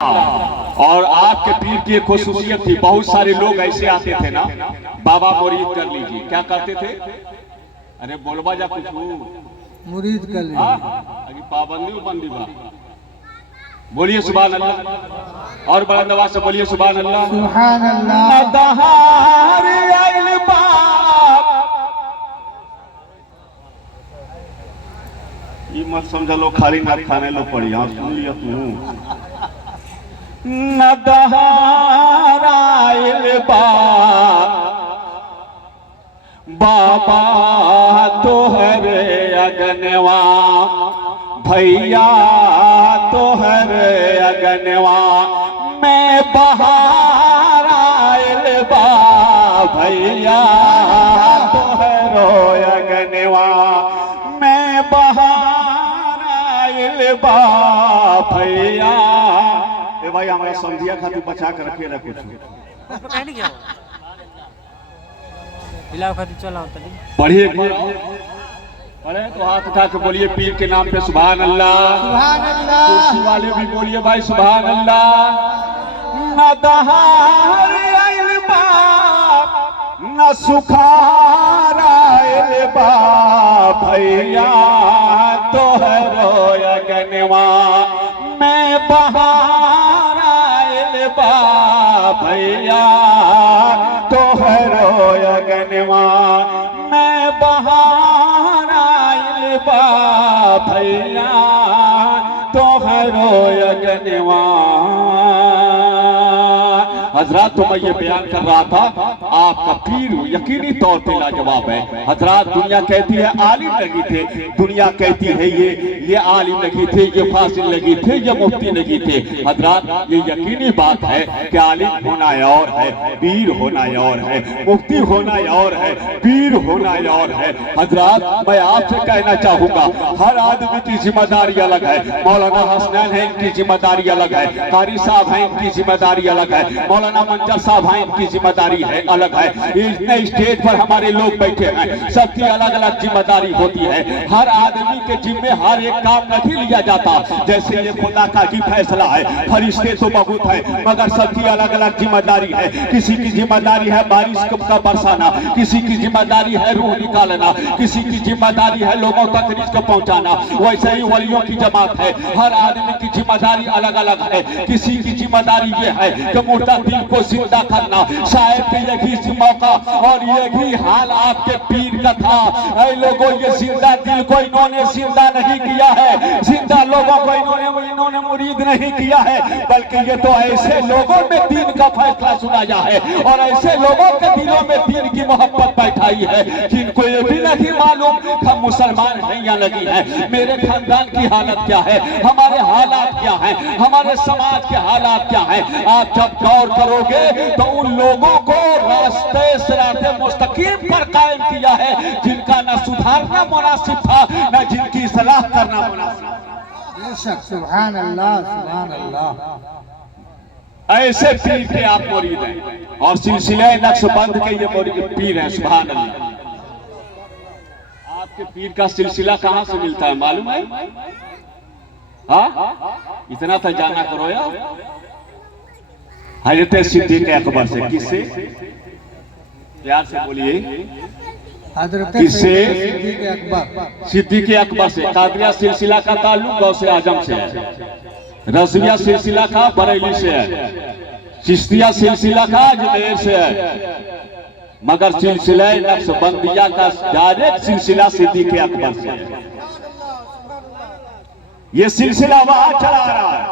और आपके पीर की एक खुसूसियत थी, बहुत सारे लोग ऐसे आते थे ना, बाबा मुरीद कर लीजिए, क्या करते थे? अरे बोलबा जा कुछ मुरीद कर लीजिए। अभी पाबंदी उबंदी बा, बोलिए सुभान अल्लाह, और बड़ा नवाज से बोलिए सुभान अल्लाह। सुभान अल्लाह। दहार आइल बाप, ये मत समझ लो खाली ना खाने लो पड़ी, हाँ सुन लिया तू। न दहार आइल बाबा तोहरे अगनवा, भैया तोहरे अगनवा, मैं बहार आइल बा, भैया तोहरो अगनवा, मैं बहार आइल बा, भैया। ए भाई हमारा समझिया खातिर बचा कर रखे रह कुछ पढ़िए पढ़े तो हाथ उठा के बोलिए पीर के नाम पे सुभान अल्लाह, सुभान अल्लाह। कुर्सी वाले भी बोलिए भाई सुभान अल्लाह। न दहार आइल बाप, न सुखार आइल बा, भैया तोहरो अगनवा, मैं बहार आइल बा, भैया तोहरो अगनवा, मैं बहार आइल बा, भैया तोहरो अगनवा। हजरात तो मैं ये बयान कर रहा था, आपका पीर यकीनी तौर पे लाजवाब है। हजरात दुनिया कहती है आलिम लगी थे, दुनिया कहती है ये आलिम लगी थे, ये फासिल लगी थे, ये मुफ्ती लगी थे। हजरात ये यकीनी बात है कि आलिम होना और है, पीर होना और है, मुफ्ती होना और है, पीर होना और है। हजरात मैं आपसे कहना चाहूंगा, हर आदमी की जिम्मेदारी अलग है। मौलाना हसनैन है, इनकी जिम्मेदारी अलग है, कारी साहब है, इनकी जिम्मेदारी अलग है, मौलाना मंजर साहब हैं, इनकी जिम्मेदारी है अलग है। इतने स्टेज पर हमारे लोग बैठे हैं, सबकी अलग अलग जिम्मेदारी होती है। हर आदमी के जिम्मे हर एक काम नहीं लिया जाता, जैसे ये खुदा का ही फैसला है। फरिश्ते तो बहुत है मगर सबकी अलग अलग जिम्मेदारी है। किसी की जिम्मेदारी है बारिश का बरसाना, किसी की जिम्मेदारी है रूह निकालना, किसी की जिम्मेदारी है लोगों तक रिज़्क़ पहुंचाना। वैसे ही वलियों की जमात है, हर आदमी की जिम्मेदारी अलग अलग है। किसी की जिम्मेदारी ये है कि मुर्दा दिल को जिंदा करना, शायद यही मौका और यही हाल आपके पीर का था। ऐ लोगों, ये जिंदा दिल को इन्होंने जिंदा नहीं किया है, जिंदा लोगों को इन्होंने मुरीद नहीं किया है, बल्कि ये तो ऐसे लोगों में दीन का फैसला सुनाया है और ऐसे लोगों के दिलों में दीन की मोहब्बत बैठाई है जिनको ये भी नहीं मालूम हम मुसलमान हैं या नहीं है। मेरे खानदान की हालत क्या है, हमारे हालात क्या है, हमारे समाज के हालात क्या है। आप जब गौर करोगे तो उन लोगों को रास्ते सिराते मुस्तकीम पर कायम किया है जिनका न सुधारना मुनासिब था न जिनकी सलाह करना मुनासिब। बेशक सुभान अल्लाह, सुभान अल्लाह। ऐसे पीर के आप मुरीद हैं और सिलसिले नक्शबंद के ये मुरीद पीर हैं। सुभान अल्लाह। आपके पीर का सिलसिला कहां से मिलता है मालूम है? हाँ इतना तो जाना करो यार। हजरत सिद्दीक़ अकबर से। किससे? प्यार से बोलिए। हजरत किससे? सिद्दीक़ अकबर। सिद्दीक़ अकबर से। कादरिया सिलसिला का ताल्लुक गौसे आजम से है, रज़विया सिलसिला का बरेली से है, चिश्तिया सिलसिला का अजमेर से है, मगर सिलसिला नक्शबंदिया का डायरेक्ट सिलसिला सिद्दीक़ अकबर से है। ये सिलसिला वहां चला रहा है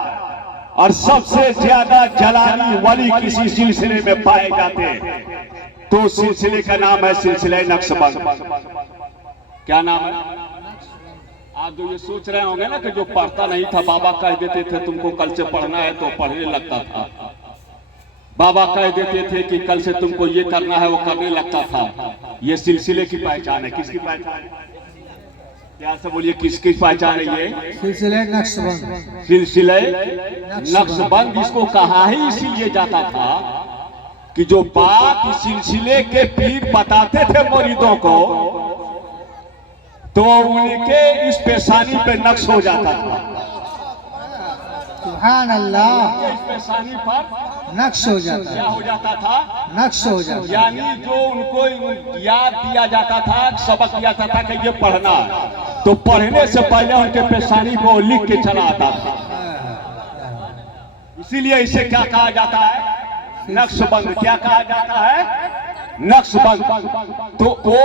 और सबसे ज्यादा जलाली वली किसी सिलसिले में पाए जाते हैं तो सिलसिले का नाम है सिलसिला नक्शबंद। क्या नाम है? आप जो ये सोच रहे होंगे ना कि जो पढ़ता नहीं था, बाबा कह देते थे तुमको कल से पढ़ना है तो पढ़ने लगता था, बाबा कह देते थे कि कल से तुमको ये करना है वो करने लगता था। ये सिलसिले की पहचान है। किसकी पहचान है? क्या से बोलिए, किसकी पहचान है ये? सिलसिले नक्शबंद। सिलसिले नक्शबंद इसको कहा ही इसीलिए जाता था कि जो बात सिलसिले के पीर बताते थे मुरीदों को तो उनके इस पेशानी पे नक्श हो जाता था। सुभान अल्लाह। इस पेशानी पर नक्श हो जाता क्या है, हो जाता था? नक्श हो जाता है। यानी जो उनको याद दिया जाता था, सबक दिया जाता था कि ये पढ़ना है, तो पढ़ने से पहले उनके पेशानी को लिख के चला आता था। इसीलिए इसे क्या कहा जाता है? नक्शबंद। क्या कहा जाता है? नक्शबंद। तो वो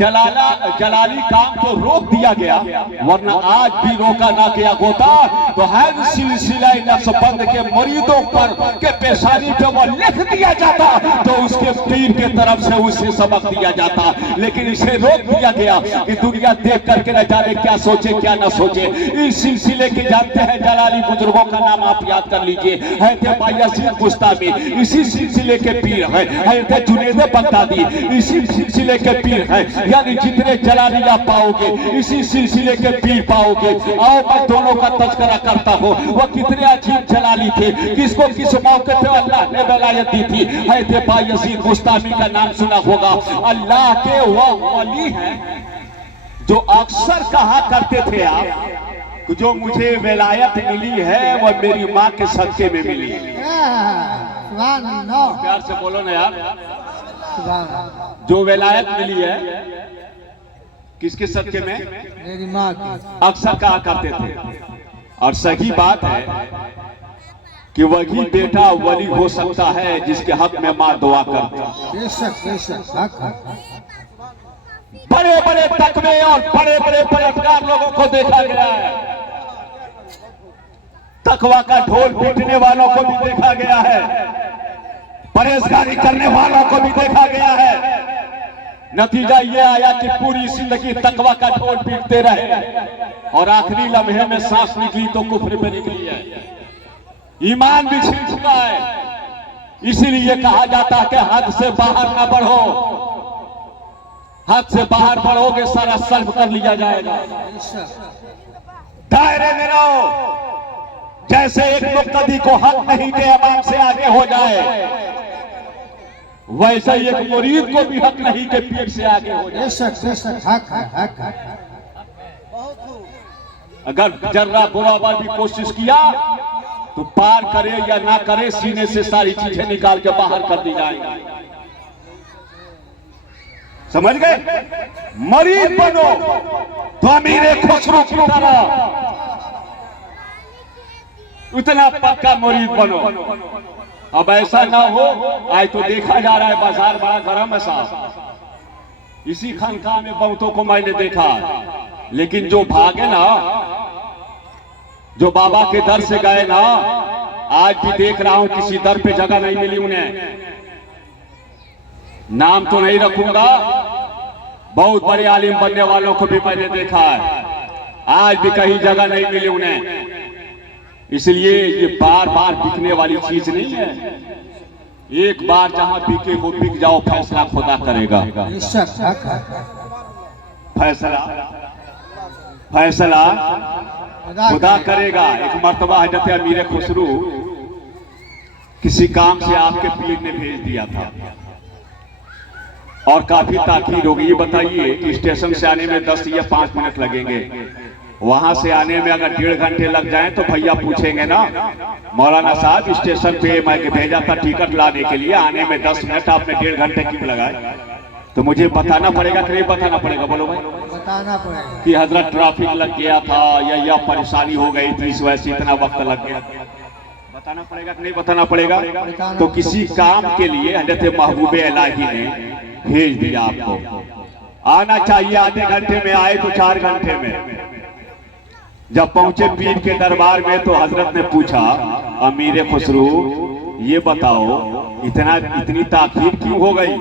जलाली काम को रोक दिया गया, वरना आज भी रोका ना गया होता तो हर सिलसिला नक्शबंद के मरीदों पर के पेशानी पे वो लिख दिया जाता, तो उसके पीर के तरफ से उसे सबक दिया जाता। लेकिन इसे रोक दिया गया कि दुनिया देख करके न जाने क्या सोचे क्या न सोचे। इस सिलसिले के जानते हैं जलाली बुजुर्गों का नाम आप याद कर लीजिए, है थे बायाजीद बुस्तामी, इसी सिलसिले के पीर है थे जुनेद बगदादी, इसी सिलसिले के पीर है। यानी जितने जलाली आप पाओगे इसी सिलसिले के पीर पाओगे। और मैं दोनों का तस्करा करता हूँ, वह कितने अजीब जलाली थे, किसको किस मौके पे अल्लाह ने वलायत दी थी। है थे बायाजीद बुस्तामी का नाम सुना होगा। अल्लाह के वह वली हैं जो अक्सर कहा करते थे आप, जो मुझे विलायत मिली है वह मेरी माँ के सदके में मिली। सुभान अल्लाह। प्यार से बोलो ना यार। सुभान। जो विलायत मिली है किसके सदके में? मेरी माँ की। अक्सर कहा करते थे, और सही बात है कि वही बेटा वली हो सकता है जिसके हक में माँ दुआ करती। बेशक बेशक, हक है। बड़े बड़े तकवे और बड़े बड़े परहेजगार लोगों को देखा गया है, तकवा का ढोल पीटने वालों को भी देखा गया है, परहेजगारी करने वालों को भी देखा गया है। नतीजा ये आया कि पूरी जिंदगी तकवा का ढोल पीटते रहे और आखिरी लम्हे में सांस निकली तो कुफ्र में निकली है, ईमान भी छिन चुका है। इसीलिए कहा जाता है कि हद से बाहर ना बढ़ो, हद से बाहर बढ़ोगे सारा सल्ब कर लिया जाएगा। दायरे में रहो, जैसे एक मुक्तदी को हक नहीं के इमाम से आगे हो जाए, वैसे एक मुरीद को भी हक नहीं के पीर से आगे हो जाए। बेशक बेशक, हक है, हक है। अगर जर्रा बुरा भी कोशिश किया तो पार करे या ना करे, सीने से सारी चीजें निकाल के बाहर कर दी जाएंगी। समझ गए? मरीद बनो तो अमीर खुसरो की तरह उतना पक्का मरीद बनो। अब ऐसा ना हो, आज तो देखा जा रहा है बाजार बड़ा गर्म है साहब। इसी खानकाह में बहुतों को मैंने देखा, लेकिन जो भागे ना, जो बाबा के दर से गए ना, आज भी देख रहा हूं किसी दर पे जगह नहीं मिली उन्हें। नाम तो नहीं रखूंगा, बहुत बड़े आलिम बनने वालों को भी मैंने देखा है, आज भी कहीं जगह नहीं मिली उन्हें। इसलिए ये बार बार बिकने वाली चीज नहीं है, एक बार जहां बिके हो बिक जाओ, फैसला खुदा करेगा। बेशक, हक है। फैसला फैसला खुदा करेगा। एक मर्तबा हजरत अमीर खुसरू किसी काम से आपके पीर ने भेज दिया था और काफी ताकीद हो गई। ये बताइए कि स्टेशन से आने में 10 या 5 मिनट लगेंगे, वहां से आने में अगर 1.5 घंटे लग जाए तो भैया पूछेंगे ना, मौलाना साहब स्टेशन पे मैं भेजा था टिकट लाने के लिए, आने में 10 मिनट, आपने 1.5 घंटे क्यों लगाए? तो मुझे बताना पड़ेगा कि नहीं बताना पड़ेगा? बोलो भाई। बताना पड़ेगा कि हजरत ट्रैफिक लग गया था या परेशानी हो गई थी, इस वजह से इतना वक्त लग गया। बताना पड़ेगा कि नहीं बताना पड़ेगा? तो किसी काम के लिए हजरत महबूब इलाही ने भेज दिया आपको, आना चाहिए आधे घंटे में, आए तो 4 घंटे में। जब पहुंचे पीर के दरबार में तो हजरत ने पूछा, अमीर खुसरू ये बताओ इतनी ताकीद क्यों हो गई?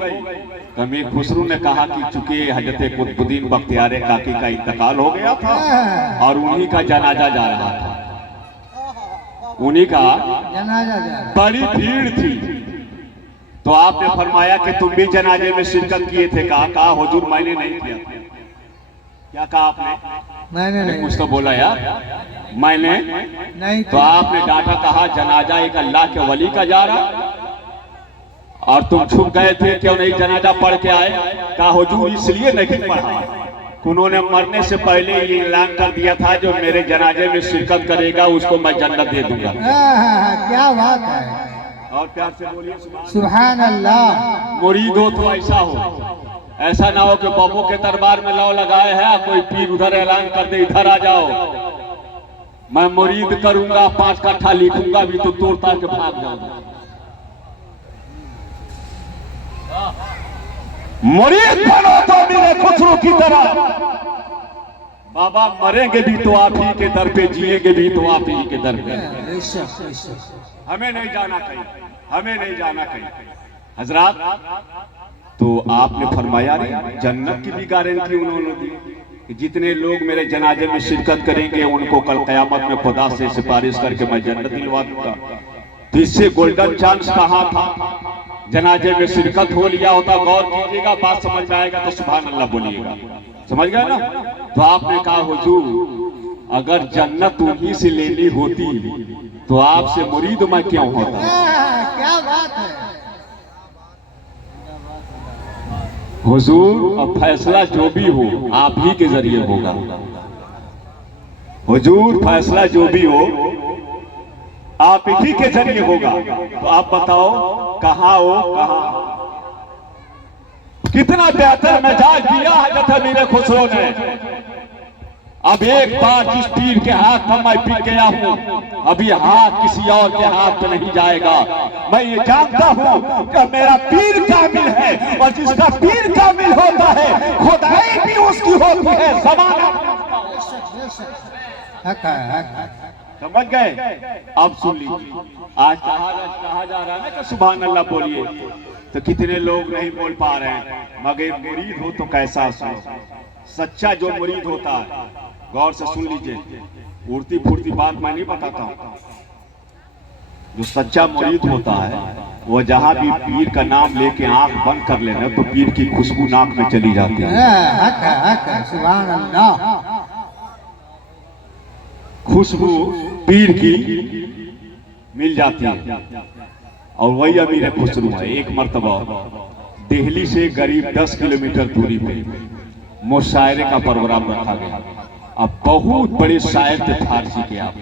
तो अमीर खुसरू ने कहा कि चूंकि हजरत कुतुबुद्दीन बख्तियार काकी का इंतकाल हो गया था और उन्हीं का जनाजा जा रहा था, उन्हीं का जनाजा जा रहा। बड़ी भीड़ थी, तो आपने फरमाया कि तुम भी जनाजे में शिरकत किए थे? कहा हुजूर मैंने नहीं किया। क्या कहा आपने? मैंने नहीं। कुछ तो बोला यार, मैंने नहीं। तो आपने डांटा, कहा जनाजा एक अल्लाह के वली का जा रहा और तुम छुप गए थे, क्यों नहीं जनाजा पढ़ के आए? कहा हुजूर इसलिए नहीं पढ़ा उन्होंने मरने से पहले ये ऐलान कर दिया था जो मेरे जनाजे में शिरकत करेगा उसको मैं जन्नत दे दूंगा। क्या बात है। और प्यार से बोलिए सुभान अल्लाह। मुरीद हो तो ऐसा हो, ऐसा ना हो कि बाबू के दरबार में लौ लगाए है कोई पीर उधर ऐलान कर दे इधर आ जाओ, मैं मुरीद करूंगा 5 कट्ठा लिखूंगा भी तो तोड़ ताड़ के भाग जाऊंगा। मुरीद बनो तो मेरे खुसरो की तरह, बाबा मरेंगे भी तो आप ही के दर पे, जिएंगे भी तो आप ही के दर पे। हमें नहीं जाना कहीं, हमें नहीं जाना कहीं। हजरात, तो आपने फरमाया नहीं, जन्नत की भी गारंटी उन्होंने दी कि जितने लोग मेरे जनाजे में शिरकत करेंगे उनको कल कयामत में खुदा से सिफारिश करके मैं जन्नत दिलवा दूंगा। तो इससे गोल्डन चांस कहाँ था, जनाजे में शिरकत हो लिया होता। गौर कीजिएगा, बात समझ में आएगा तो सुभान अल्लाह बोलिएगा। समझ गए ना? तो आपने कहा हुजूर अगर जन्नत उन्हीं से लेनी होती तो आपसे मुरीद मैं क्यों होता। क्या बात है हुजूर, अब फैसला जो भी हो आप ही के जरिए होगा। हुजूर, फैसला जो भी हो आप ही के जरिए होगा। तो आप बताओ कहाँ हो, कहाँ कितना बेहतर मिजाज दिया हजरत अमीर खुसरो ने। अब एक बार जिस पीर के हाथ में मैं पिट गया हूँ, अभी हाथ किसी और के हाथ में नहीं जाएगा। मैं ये जानता हूँ कि मेरा पीर कामिल है और जिसका पीर कामिल होता है खुदाई भी उसकी होती है। ज़माना समझ गए? अब सुन लीजिए, आज कहा जा रहा है ना कि सुभान अल्लाह बोलिए, तो कितने लोग नहीं बोल पा रहे हैं। मगर मुरीद हो तो कैसा सुनो, सच्चा जो मुरीद होता है, गौर से सुन लीजिए, उड़ती फुड़ती बात मैं नहीं बताता हूँ। जो सच्चा मुरीद होता है वो जहाँ भी पीर का नाम लेके आंख बंद कर लेना तो पीर की खुशबू नाक में चली जाती है। सुभान अल्लाह। खुशबू पीर की मिल जाती है। और वही अमीर खुसरो है। एक मर्तबा दिल्ली से करीब 10 किलोमीटर दूरी पे मुशायरे का प्रोग्राम रखा गया। अब बहुत बड़े शायर थे फारसी के, आप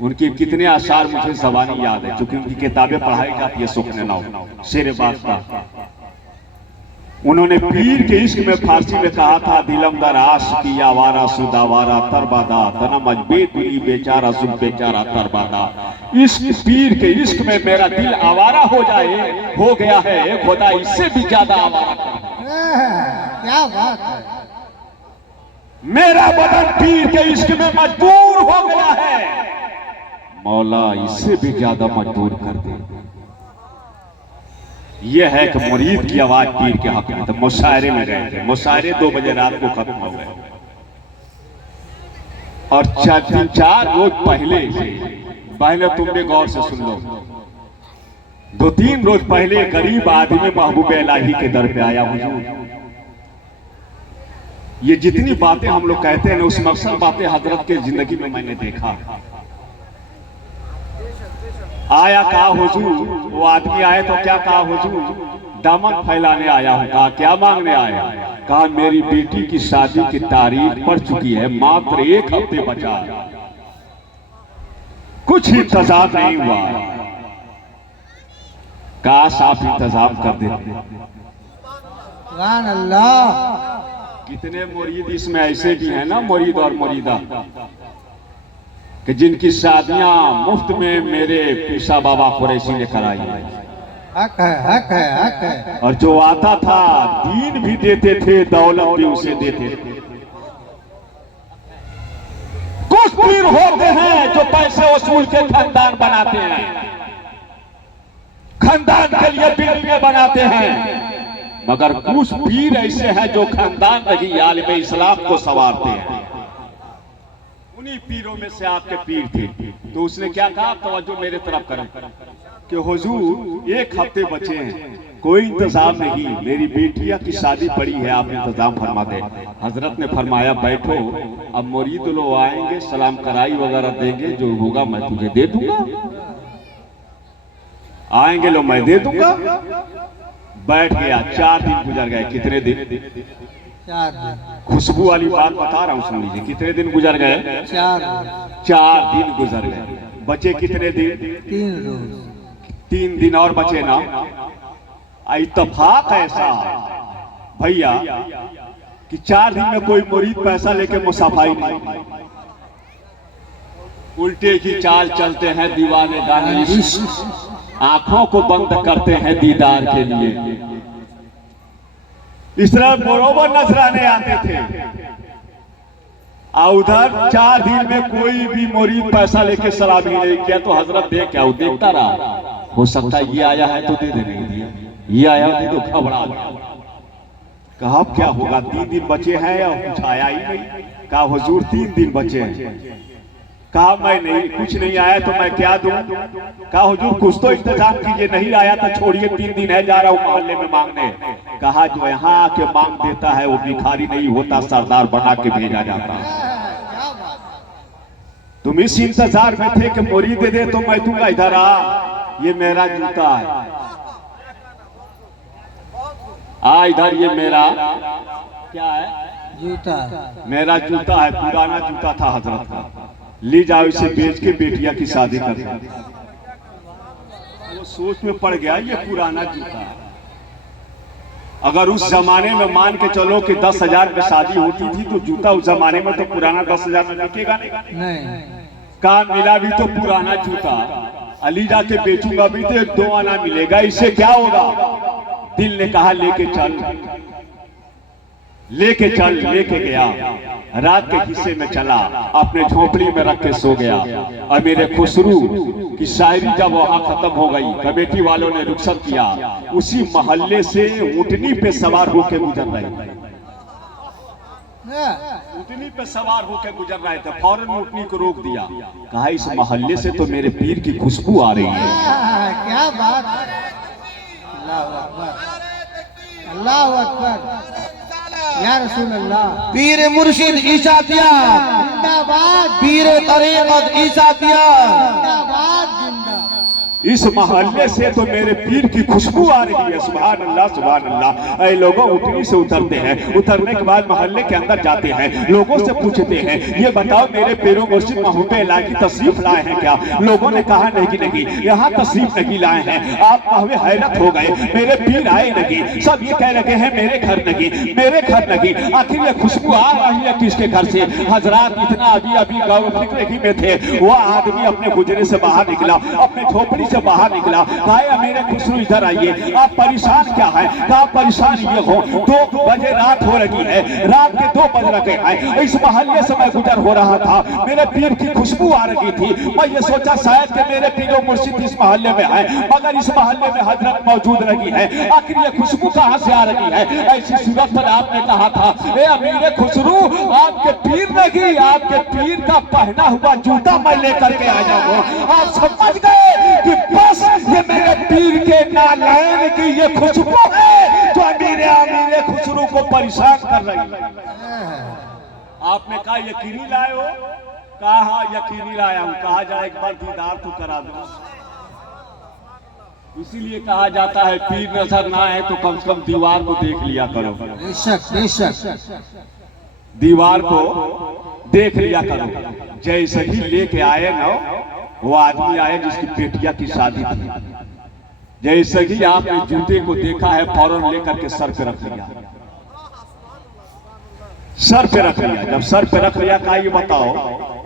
उनके कितने आशार मुझे ज़बानी याद है, क्योंकि उनकी किताबें पढ़ाई जाती है। सुखने नाव, शेर बादशाह, उन्होंने पीर के इश्क में फारसी में कहा था, दिलमदर आशिकी आवारा सुदावारा तरबादा तना मजबूत दिली बेचारा सुन बेचारा तरबादा। इश्क पीर के इश्क में मेरा दिल आवारा हो जाए, हो गया है खुदा इससे भी ज्यादा आवारा। क्या बात है। मेरा बदन पीर के इश्क में मजबूर हो गया है, मौला इससे भी ज्यादा मजबूर कर दे। यह है कि मुरीद की आवाज पीर के हक में। तो मुशायरे में गए थे, मुशायरे 2 बजे रात को खत्म हो गए और 4 रोज पहले तुम भी गौर से सुन लो, 2-3 रोज पहले गरीब आदमी महबूब इलाही के दर पे आया। हुजूर, ये जितनी बातें हम लोग कहते हैं उस मकसद बातें हजरत के जिंदगी में मैंने देखा। आया, कहा हुजूर, वो आदमी आए तो क्या कहा हुजूर, दामन फैलाने आया हूं। कहा क्या मांगने आया? कहा मेरी बेटी की शादी की तारीख पड़ चुकी है, मात्र 1 हफ्ते बचा है, कुछ इंतजाम नहीं हुआ, काश आप इंतजाम कर देते। सुभान अल्लाह। कितने मुरीद इसमें ऐसे भी हैं ना, मुरीद और मुरीदा, कि जिनकी शादियां मुफ्त में मेरे पीसा बाबा कुरैशी ने कराई है। हक है, हक है, हक है। और जो आता था दीन भी देते थे, दौलत भी उसे देते थे। कुछ पीर होते हैं जो पैसे वसूल के खानदान बनाते हैं, खानदान के लिए बिल्डिंगें बनाते हैं। मगर कुछ पीर ऐसे हैं जो खानदान नहीं आलिम इस्लाम को संवारते हैं। उन्हीं पीरों में से आपके पीर थे। तो उसने क्या कहा, तवज्जो मेरे तरफ करें कि हुजूर 1 हफ्ते बचे हैं, कोई इंतजाम नहीं, मेरी बेटिया की शादी पड़ी है, आप इंतजाम फरमा दें। हजरत ने फरमाया बैठो, अब मुरीद लोग आएंगे, सलाम कराई वगैरह देंगे, जो होगा मैं तुझे दे दूंगा। आएंगे लोग मैं दे दूंगा। बैठ गया, 4 दिन गुजर गए। कितने दिन? 4 दिन। खुशबू वाली बात बता रहा हूँ, सुन लीजिए। कितने दिन गुजर गए? 4 4 दिन गुजर गए। बचे कितने दिन? 3 रोज। 3 दिन और बचे ना। इत्तेफाक ऐसा भैया कि 4 दिन में कोई मुरीद पैसा लेके मुसाफाई नहीं, उल्टे की चाल चलते हैं दीवाने गाने, आंखों को बंद करते हैं दीदार के लिए। इस तरह बरोबर नजराने आते थे, और उधर 4 दिन में कोई भी मुरीद पैसा लेके सलामी नहीं किया। तो हजरत देख क्या, वो देखता रहा। हो सकता है ये आया है तो दे दे, नहीं दिया, ये आया तो घबरा गया। कहा अब क्या होगा, 3 दिन बचे हैं और कुछ आया ही नहीं। कहा हुजूर 3 दिन बचे हैं। कहा मैं नहीं, कुछ नहीं आया तो मैं क्या दूं? कहा हुजूर कुछ तो इंतजाम कीजिए, नहीं आया तो छोड़िए, 3 दिन है, जा रहा हूं मोहल्ले में मांगने। कहा जो यहाँ आके मांग देता है वो भिखारी नहीं होता, सरदार बना के भेजा जाता है। तुम इस इंतजार में थे कि मुरीद दे दे तो मैं दूंगा। इधर आ, ये मेरा जूता है, आ इधर, ये मेरा क्या है? जूता। मेरा जूता है, पुराना जूता था हजरत का, ले जाओ इसे बेच के बेटिया की शादी कर दो। वो सोच में पड़ गया, ये पुराना जूता है। अगर उस जमाने में मान के चलो कि 10,000 में शादी होती थी तो जूता उस जमाने में तो पुराना 10,000 में बिकेगा नहीं। काम मिला भी तो पुराना जूता, अली जाके बेचूंगा भी तो 1-2 आना मिलेगा, इससे क्या होगा? दिल ने कहा लेके चल, लेके चल। लेके गया, रात के हिस्से में चला, अपने झोपड़ी में रख के सो गया। और मेरे खुसरू की शायरी जब वहां खत्म हो गई, कमेटी वालों ने रुखसत किया, उसी मोहल्ले से ऊँटनी पे सवार होके गुजर रहे। ऊँटनी पे सवार होके गुजर रहे थे, फौरन ऊँटनी को रोक दिया। कहा इस मोहल्ले से तो मेरे पीर की खुशबू आ रही है। क्या बात है। अल्लाह अकबर, अल्लाह अकबर, या रसूल अल्लाह। पीर मुर्शिद ईसातिया जिंदाबाद, पीर तरीक़त ईसातिया जिंदाबाद, जिंदा। इस मोहल्ले से तो मेरे पीर की खुशबू आ रही है। सुभान अल्लाह, सुभान अल्लाह। ऐ लोगों ऊँटनी से उतरते हैं, उतरने के बाद मोहल्ले के अंदर जाते हैं, लोगों से पूछते हैं ये बताओ मेरे पीरो मुर्शिद महबूब इलाही की तशरीफ लाए हैं क्या? लोगों ने कहा नहीं नहीं, यहाँ तशरीफ नहीं लाए हैं। आप महवे हैरत हो गए, मेरे पीर आए नहीं। सब ये कह रहे हैं मेरे घर नहीं, मेरे घर नहीं। आखिर ये खुशबू आ रही है किसके घर से? हजरात इतना अभी फिक्र ही में थे, वो आदमी अपने गुजरे से बाहर निकला, अपने झोपड़ी से बाहर निकला। कहा मेरे खुसरू इधर आइए, आप परेशान क्या है? कहा परेशान ये हो, 2 बजे रात हो रही है, रात के 2 बज रहे हैं, इस मोहल्ले से मैं गुजर हो रहा था, मेरे पीर की खुशबू आ रही थी। मैं ये सोचा शायद कि मेरे पीरो मुर्शिद इस मोहल्ले में है, मगर इस मोहल्ले में हजरत मौजूद रही है। आखिर ये खुशबू कहाँ से आ रही है? ऐसी सूरत पर आपने कहा था ए अमीर खुसरू, आपके पीर नहीं, आपके पीर का पहना हुआ जूता मैं लेकर के आ जाऊंगा। आप समझ गए कि बस ये मेरे पीर के नालैन की ये खुशबू है जो अमीर खुसरू को परेशान कर रही है। आपने कहा यकीनी लाए हो? कहा हाँ यकीनी लाया हूं। कहा जाए एक बार दीदार तो करा दो। इसीलिए कहा जाता है पीर नजर ना आए तो कम से कम दीवार को देख लिया करो। बेशक बेशक, दीवार को देख लिया करो। जैसे ही लेके आए ना वो आदमी आए जिसकी बेटिया की शादी थी, जैसे ही आपने जूते को देखा है फौरन लेकर के सर पे रख लिया, सर पे रख लिया। जब सर पे रख लिया, कहा ये बताओ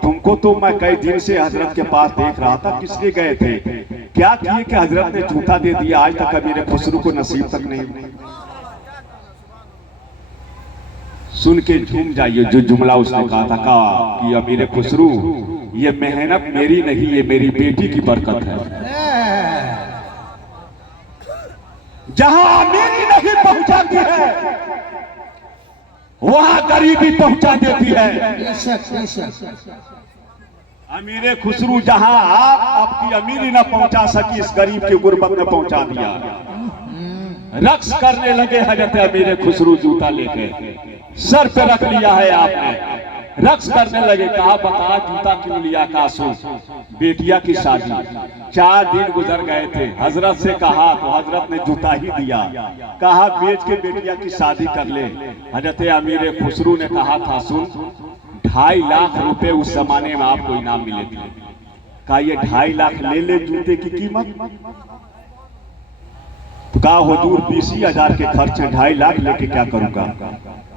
तुमको तो मैं कई दिन से हजरत के पास देख रहा था, किस लिए गए थे? क्या किए कि हजरत ने जूता दे दिया, आज तक मेरे खुसरू को नसीब तक नहीं। सुन के झूम जाइए जो जुमला उसने कहा था, कहा कि अमीर खुसरू ये मेहनत मेरी नहीं, ये मेरी बेटी की बरकत है। जहां अमीरी नहीं पहुंचाती है वहां गरीबी पहुंचा देती है। बेशक बेशक, अमीर खुसरू जहां आपकी अमीरी न पहुंचा सकी, इस गरीब की गुर्बत ने पहुंचा दिया। रक्स करने लगे हजरत अमीर खुसरू जूता लेके, सर पे रख लिया है आपने। रक्स करने लगे। कहा बता जूता क्यों लिया कासू, बेटिया की शादी। 4 दिन गुजर गए थे। हजरत से कहा तो हजरत ने जूता ही दिया। कहा बेच के बेटिया की शादी कर ले। हजरत अमीर खुसरू ने कहा था सुन 2.5 लाख रुपए उस जमाने में आपको इनाम मिले थे। कहा ये 2.5 लाख ले ले जूते की कीमत। तो कहा हुजूर 20,000 के खर्च है, 2.5 लाख लेके क्या करूंगा।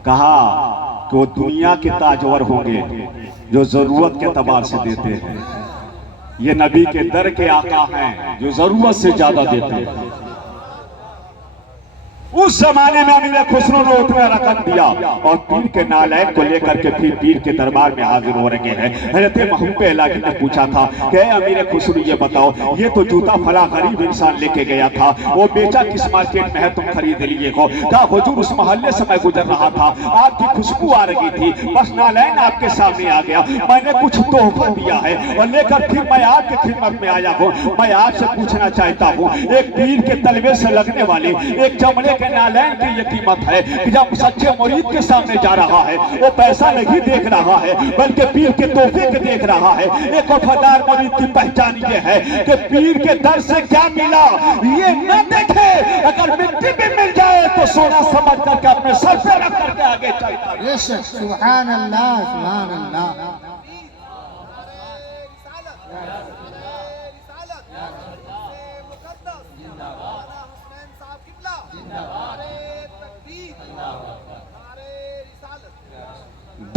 कहा कि वो दुनिया के ताजवर होंगे जो जरूरत के एतबार से देते हैं, ये नबी के दर के आका हैं जो जरूरत से ज्यादा देते हैं। उस जमाने में अमीर खुसरो ने उतना रकम दिया और पीर के नालायक को लेकर के फिर पीर के दरबार में हाजिर हो रहे हैं। हजरत महबूब इलाही ने पूछा था कि अमीर खुसरो ये बताओ ये तो जूता फला गरीब इंसान लेके गया था, वो बेचा किस मार्केट में है, तुम खरीद लिए हो। कहा हुजूर उस मोहल्ले से मैं गुजर रहा था, आपकी खुशबू आ रही थी, बस नालायक आपके सामने आ गया, मैंने कुछ तोहफा दिया है और लेकर फिर मैं आपकी खिदमत में आया हूँ। मैं आपसे पूछना चाहता हूँ एक पीर के तलवे से लगने वाले एक चमड़े के नालैन की ये कीमत है कि जब सच्चे मुरीद के सामने जा रहा है वो पैसा नहीं देख रहा है बल्कि पीर के तोहफे के देख रहा है। एक वफादार मुरीद की पहचान ये है कि पीर के दर से क्या मिला ये न देखे, अगर मिट्टी भी मिल जाए तो सोना समझ करके अपने सर पे रख करके आगे चलता है। सुभान अल्लाह, सुभान अल्लाह।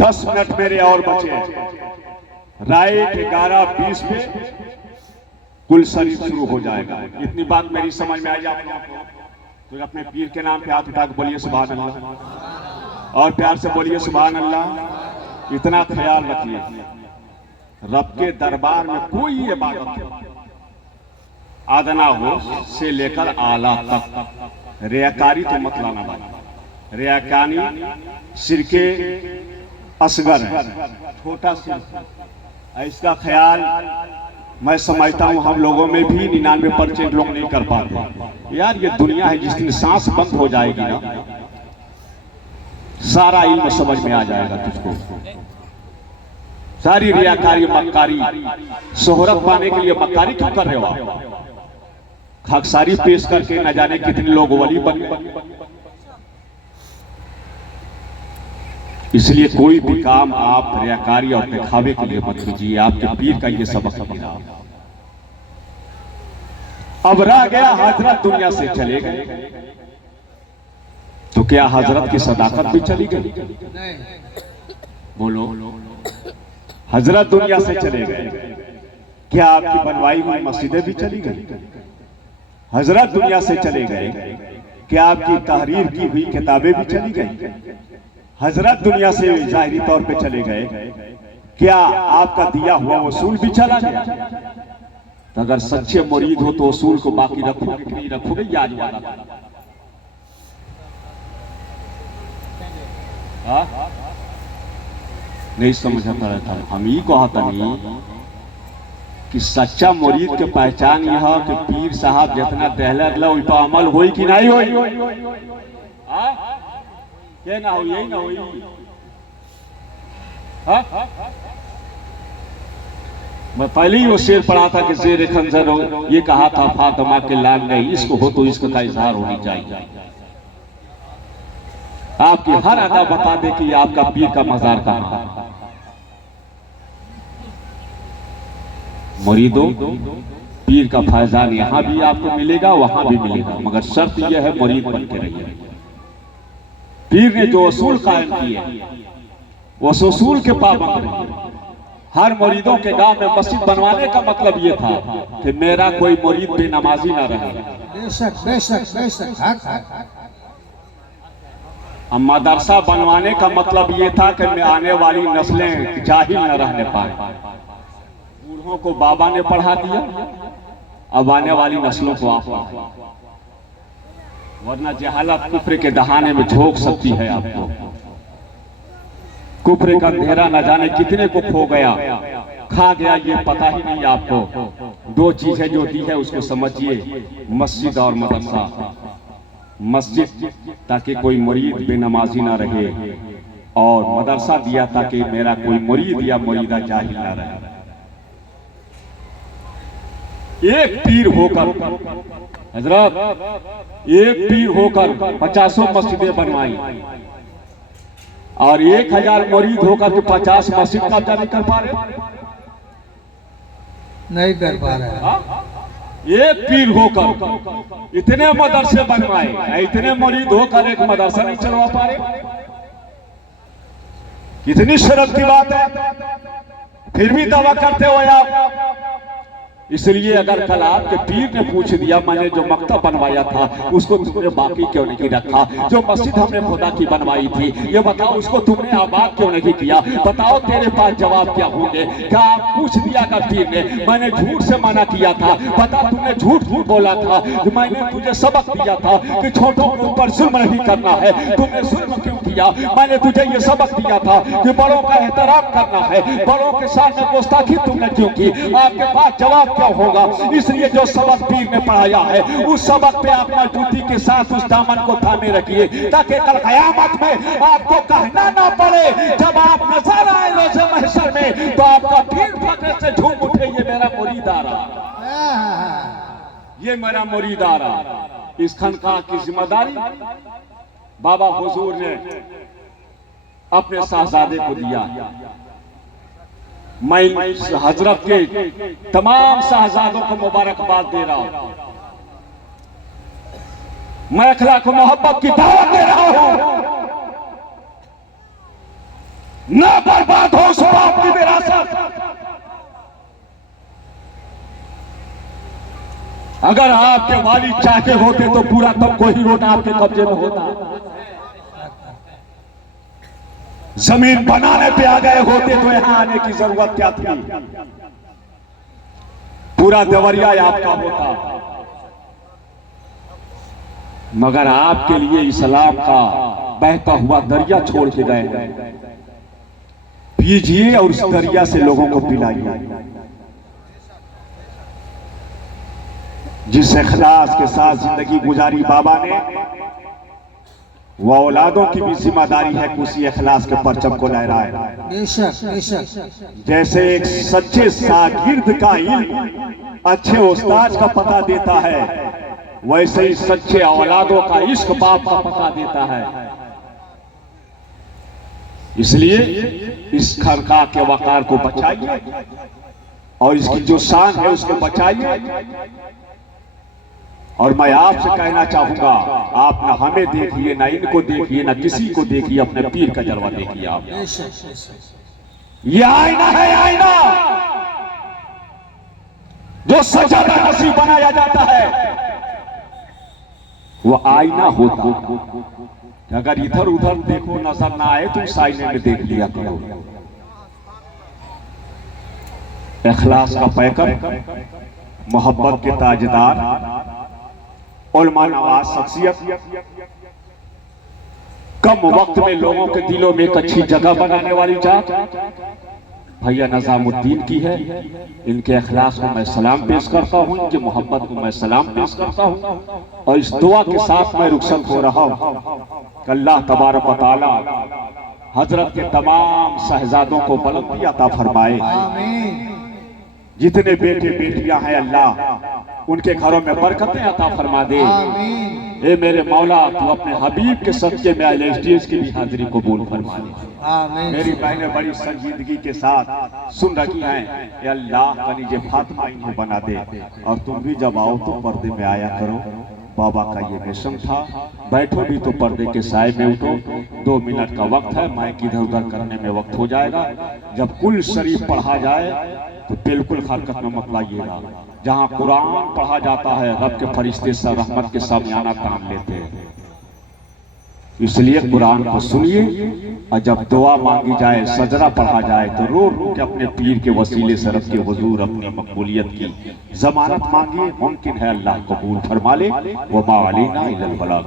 दस मिनट मेरे और बचे। राइट 11:20 पे कुल शरीफ शुरू हो जाएगा। इतनी बात मेरी समझ में आई आपको? तो अपने पीर के नाम पे हाथ उठा के बोलिए सुभान अल्लाह और प्यार से बोलिए सुभान अल्लाह। इतना ख्याल रखिए रब के दरबार में कोई इबादत आदना हो से लेकर आला तक रियाकारी तो मत लाना भाई। रियाकारी शिरके असगर है, छोटा शिरक। इसका ख्याल मैं समझता हूं हम लोगों में भी 99% लोग नहीं कर पाते। यार ये दुनिया है, जिस दिन सांस बंद हो जाएगी ना सारा इल्म समझ में आ जाएगा तुझको। सारी रियाकारी मक्कारी शोहरत पाने के लिए मक्कारी क्यों कर रहे हो आप? खाकसारी पेश करके न जाने कितने लोग वली बन। इसलिए कोई भी काम आप रियाकारी और दिखावे के लिए मत कीजिए। आपके पीर का ये सबक मिला। अब रह गया हजरत दुनिया से चले गए तो क्या हजरत की सदाकत भी चली गई? बोलो। हजरत दुनिया से चले गए, क्या आपकी बनवाई हुई मस्जिदें भी चली गई? हजरत दुनिया से चले गए, क्या आपकी तहरीर की हुई किताबें भी चली गई? हजरत दुनिया से जाहिरी तौर पे चले गए, क्या आपका दिया हुआ वसूल भी चला गया? तो अगर सच्चे मुरीद हो तो वसूल को बाकी रखोगे कि नहीं रखोगे? याद वाला नहीं समझता रहता। हम ही कहता नहीं कि सच्चा मुरीद के पहचान यह कि पीर साहब जितना दहलत लो तो अमल होई कि नहीं होई? ये ना हो, यही ना हो। मैं पहले ही वो शेर पढ़ा था कि शेर खंजर हो, ये कहा था फातिमा के लाल ने इश्क हो तो इश्क का इजहार होनी चाहिए। आपकी हर अदा बता दे कि आपका पीर का मजार कहां है। मुरीदों पीर का फैजान यहां भी आपको मिलेगा वहां भी मिलेगा, मगर शर्त यह है मुरीद बन के रहिए। पीर ने जो असूल कायम किए वो असूल के पाबंद रहिए। हर मुरीदों के गांव में मस्जिद बनवाने का मतलब ये था कि मेरा कोई मुरीद बेनमाजी ना रहे। बेशक बेशक बेशक। अब मदरसा बनवाने का मतलब ये था कि मैं आने वाली नस्लें जाहिल न रहने पाए। बूढ़ों को बाबा ने पढ़ा दिया, अब आने वाली नस्लों को आप पढ़ाएं, वरना जहालत कुफ्र के दहाने में झोंक सकती है आपको। कुफ्र का अंधेरा न जाने कितने को खो गया, खा गया, ये पता ही नहीं आपको। दो चीजें जो दी है उसको समझिए, मस्जिद और मदरसा। मस्जिद ताकि कोई मुरीद बेनमाजी ना रहे, और मदरसा दिया ताकि मेरा कोई मुरीद या मुरीदा जाहिल ना रहे। एक पीर होकर हजरत, एक पीर होकर 50 मस्जिदें बनवाई और 1000 मुरीद होकर के 50 मस्जिद का नहीं कर पा रहे, नहीं कर पा रहे। एक पीर होकर इतने मदरसे बनवाए, इतने मुरीद होकर एक मदरसा नहीं चलवा पा रहे। कितनी शर्म की बात है, फिर भी दावा करते हो आप। इसलिए अगर कल आपके पीर ने पूछ दिया मैंने जो मकतब बनवाया था उसको तुमने बाकी क्यों नहीं रखा, जो मस्जिद हमने खुदा की बनवाई थी ये बताओ उसको तुमने आबाद क्यों नहीं किया, बताओ तेरे पास जवाब क्या होंगे। क्या आप पूछ दिया अगर पीर ने मैंने झूठ से मना किया था, बता तुमने झूठ झूठ बोला था, मैंने तुझे सबक दिया था कि छोटों के ऊपर जुल्म नहीं करना है, तुमने जुल्म क्यों किया। मैंने तुझे ये सबक दिया था कि बड़ों का एहतराम करना है, बड़ों के सामने गुस्ताखी तुमने क्यों की। आपके पास जवाब होगा। इसलिए जो सबक पीर ने पढ़ाया है उस सबक पे आप मजबूती के साथ उस दामन को थामे रखिए ताकि कल कयामत में आपको कहना ना पड़े जब आप नजर आए रोज़े महशर में तो आपका पीर फखर से झूम उठे ये मेरा मुरीद आ रहा, ये मेरा मुरीद आ रहा। इस खानकाह की जिम्मेदारी बाबा हुजूर ने अपने साहजादे को दिया। मैं हजरत के तमाम साहजादों को मुबारकबाद दे रहा हूं, मैं अखलाक को मोहब्बत की दावत दे रहा हूं। ना बर्बाद हो उस बाप की विरासत। अगर आपके वालिद चाहते होते तो पूरा तब कोई रोड आपके कब्जे में होता। जमीन बनाने पे आ गए होते तो यहां आने की जरूरत क्या थी, पूरा देवरिया आपका होता। मगर आपके लिए इस्लाम का बहता हुआ दरिया छोड़ के गए, पीजिए और उस दरिया से लोगों को पिलाइए। जिस इखलास के साथ जिंदगी गुजारी बाबा ने वो औलादों की भी जिम्मेदारी है कि उसी इखलास के परचम को लहराए। बेशक बेशक। जैसे एक सच्चे शागिर्द का इल्म अच्छे उस्ताद का पता देता है वैसे ही सच्चे औलादों का इश्क बाप का पता देता है। इसलिए इस खानकाह के वकार को बचाइए और इसकी जो शान है उसको बचाइए। और मैं आपसे कहना चाहूंगा आप ना हमें देखिए ना इनको देखिए ना किसी को देखिए, अपने पीर का जलवा देखिए आप। ये आईना है, आईना जो सजादा नसीब बनाया जाता है वो आईना होता। अगर इधर उधर देखो नजर ना आए तो उस आईने में देख लिया करो। इखलास का पैकर, मोहब्बत के ताजदार, उलमा नवाज शख्सियत, कम वक्त में लोगों के दिलों में एक अच्छी जगह बनाने वाली जात भैया निजामुद्दीन की है। इनके इखलास को मैं सलाम पेश करता हूँ, इनकी मोहब्बत को मैं सलाम पेश करता हूँ और इस दुआ के साथ मैं रुखसत हो रहा हूँ कि अल्लाह तबारक व तआला हजरत के तमाम शहजादों को बुलंदी अता फरमाए। जितने बेटे बेटियां हैं अल्लाह उनके घरों में बरकतें अता फरमा दे। ए मेरे मौला तू अपने हबीब के सदके में अहले स्टेज की भी हाजिरी कबूल फरमा दे। मेरी बहनें बड़ी संजीदगी के साथ सुन रही हैं, अल्लाह कनीजे फातिमा इन्हें बना दे और तुम भी जब आओ तो पर्दे में आया करो। बाबा का ये मिशन था, बैठो भी तो पर्दे के साए में उठो। 2 मिनट का वक्त है, माइक इधर उधर करने में वक्त हो जाएगा। जब कुल शरीफ पढ़ा जाए तो बिल्कुल हरकत में मत लाइएगा। जहाँ कुरान पढ़ा जाता है रब के फरिश्ते सब रहमत के सामियाना काम लेते हैं, इसलिए कुरान को सुनिए और जब दुआ मांगी जाए सजरा पढ़ा जाए तो रो रो के अपने पीर के वसीले से रब के हुजूर अपनी मकबूलियत की जमानत मांगिए। मुमकिन है अल्लाह कबूल फरमा ले। वमा अलैना इल्लल बलाग।